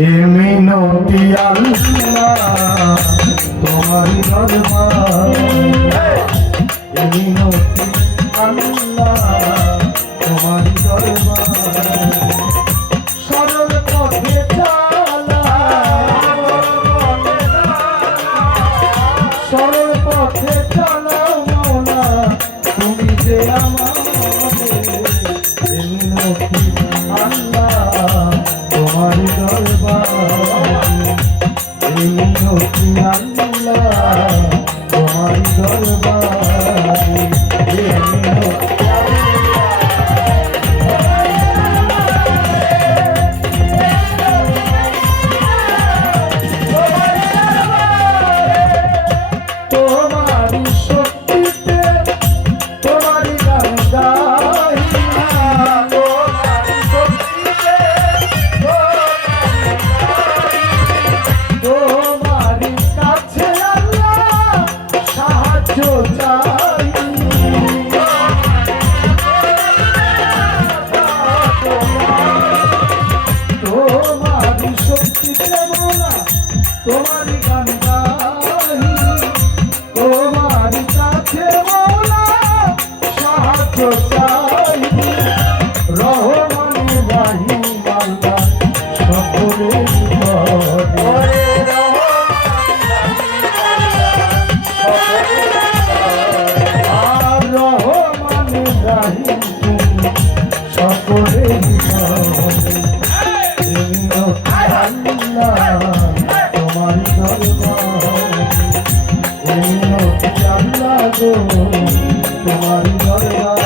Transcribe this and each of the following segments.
এ মিনতি আল্লাহ তোমার দরবার, এ মিনতি আল্লাহ তোমার দরবার। সরল পথে চালা, সরল পথে চালাও মওলা তুমি যে আমাদের, এ মিনতি আল্লাহ তোমার দরবার, এ মিনতি আল্লাহ তোমার দরবার, এ মিনতি তোমারি গান গাহি, তোমারি কাছে মওলা সাহায্য চাই, রহমানের রাহিম আল্লাহ সকলের ঘরে, আর রহমানের রাহিম তুমি সকলের ঘরে, আল্লাহ তোমার দরবার, এ মিনতি আল্লাহ গো তোমার দরবার।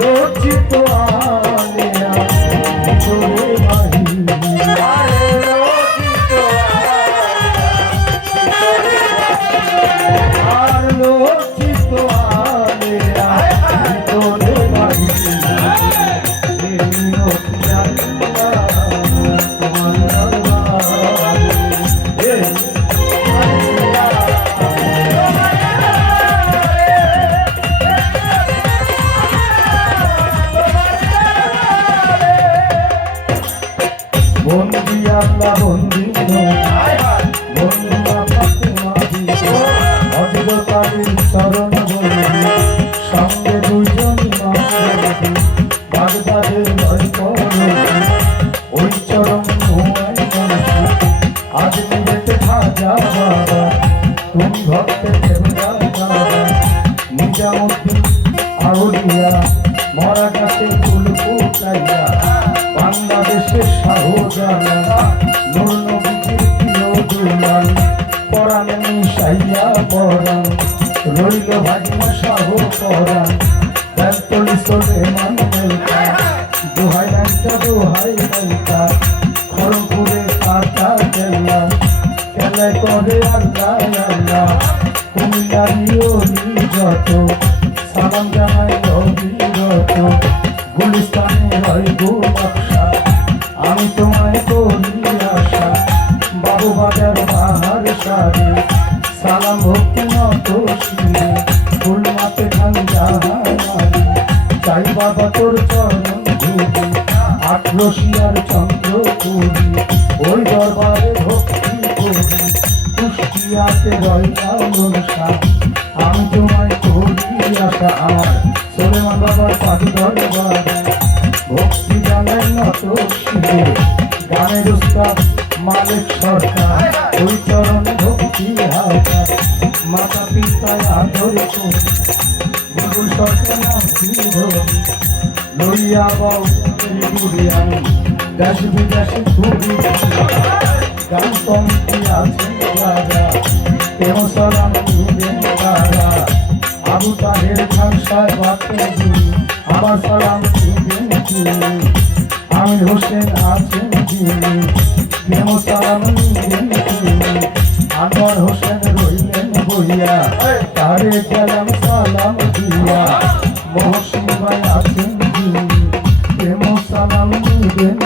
লজ্জিত আলেয়া চলে বাহির, আর লজ্জিত আলেয়া চলে বাহির, মিনতি আল্লাহ তোমার দরবারে, আল্লাহ তুমি ভক্তে নিজামুদ্দিন আউলিয়া মরা গাছে ফুল ফুটাইয়া বাংলাদেশের শাহজালা নূর নবীর প্রিয় দুলাল পরাণে মিশাইয়া পরাণ রইল ভাগিনা শাহ পরাণ বেলতলি সোলেমান নেতা দোহাই নাইটা দোহাই নেতা খড়গপুরে কাটা কেল্লা কেলায় করে আল্লাহ আল্লাহ কুমিল্লারিও যত সালাম জানাই অবিরত গুলিস্তানে হয় গো বাদশা আমি তোমায় করি আশা বাবু বাজার বাহার সারে সালাম ভক্তি নত শিরে ফুল মাতে খান জাহানারি চাই বাবা তোর চরণ ধুবি আক্রোশিয়ার চন্দ্র করি ওই দরবারে ভক্তি করি কুষ্টিয়াতে রইলাম মনসা আমি তোমায় করি আশা আমার সোলেমান বাবার পাখি দরবারে ভক্তি জানাই নত শিরে গানের উস্তাদ মালিক সরকার ওই চরণ ভক্তি হাওয়ার মাতা পিতায় আদর করি বুবুল সরকার নামটি ধরি লইয়া বাউ বুড়ি আমি দেশ বিদেশে ঘুরি গান কমতি আছে রাজা কেউ সালাম দিবেন তারা আবু তাহের খান সাহেব আছেন আমার সালাম দিবেন আমির হোসেন আছেন কেউ সালাম দিবেন আনোয়ার হোসেন রইলেন বইয়া তারে গেলাম সালাম দিয়া মহসিন ভাই আছেন কেউ সালাম দিবেন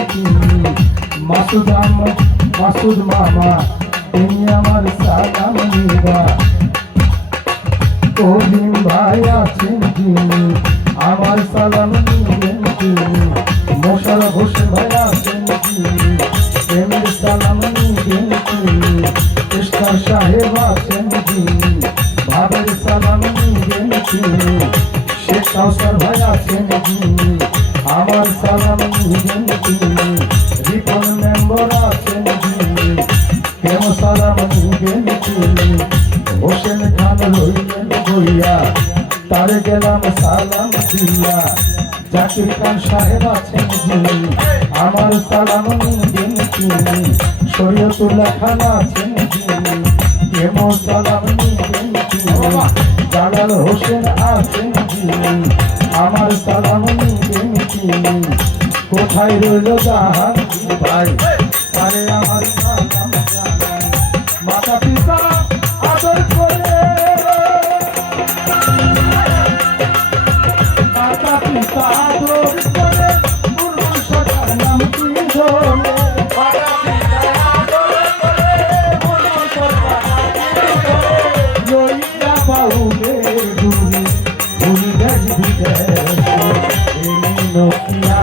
মাসুদ মামা তুমি আমার সালাম দিবা করিম ভাই আছেন তিনি আমার সালাম দিবেন তিনি মোশারফ হোসেন ভাই আছেন তিনি প্রেমের সালাম দিবেন তিনি ইস্তার সাহেব আছেন তিনি ভাবের সালাম দিবেন তিনি শেখ কাউসার ভাই আছেন তিনি আমার সালাম দিবেন তিনি রিপন মেম্বার আছেন তিনি কেন সালাম দিবেন তিনি হোসেন খান রইলেন বইয়া তারে গেলাম সালাম দিয়া জাকির খান সাহেব আছেন যিনি আমার সালাম দিবেন তিনি শরীয়তুল্লাহ খান আছেন যিনি কেন সালাম দিবেন তিনি জালাল হোসেন আছেন যিনি আমার সালাম দিবেন তিনি কোথায় রইল জাহান ভাই তারে আমার সালাম জানাই মাতা পিতা আদর করে মাতা পিতা আদর করে পূর্ণ সকার নাম কি ধরে মাতা পিতা আদর করে পূর্ণ সকার লইয়া বাউলে ঘুরি ঘুরি দেশ বিদেশ এমনি নকিয়া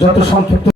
যত সংক্ষিপ্ত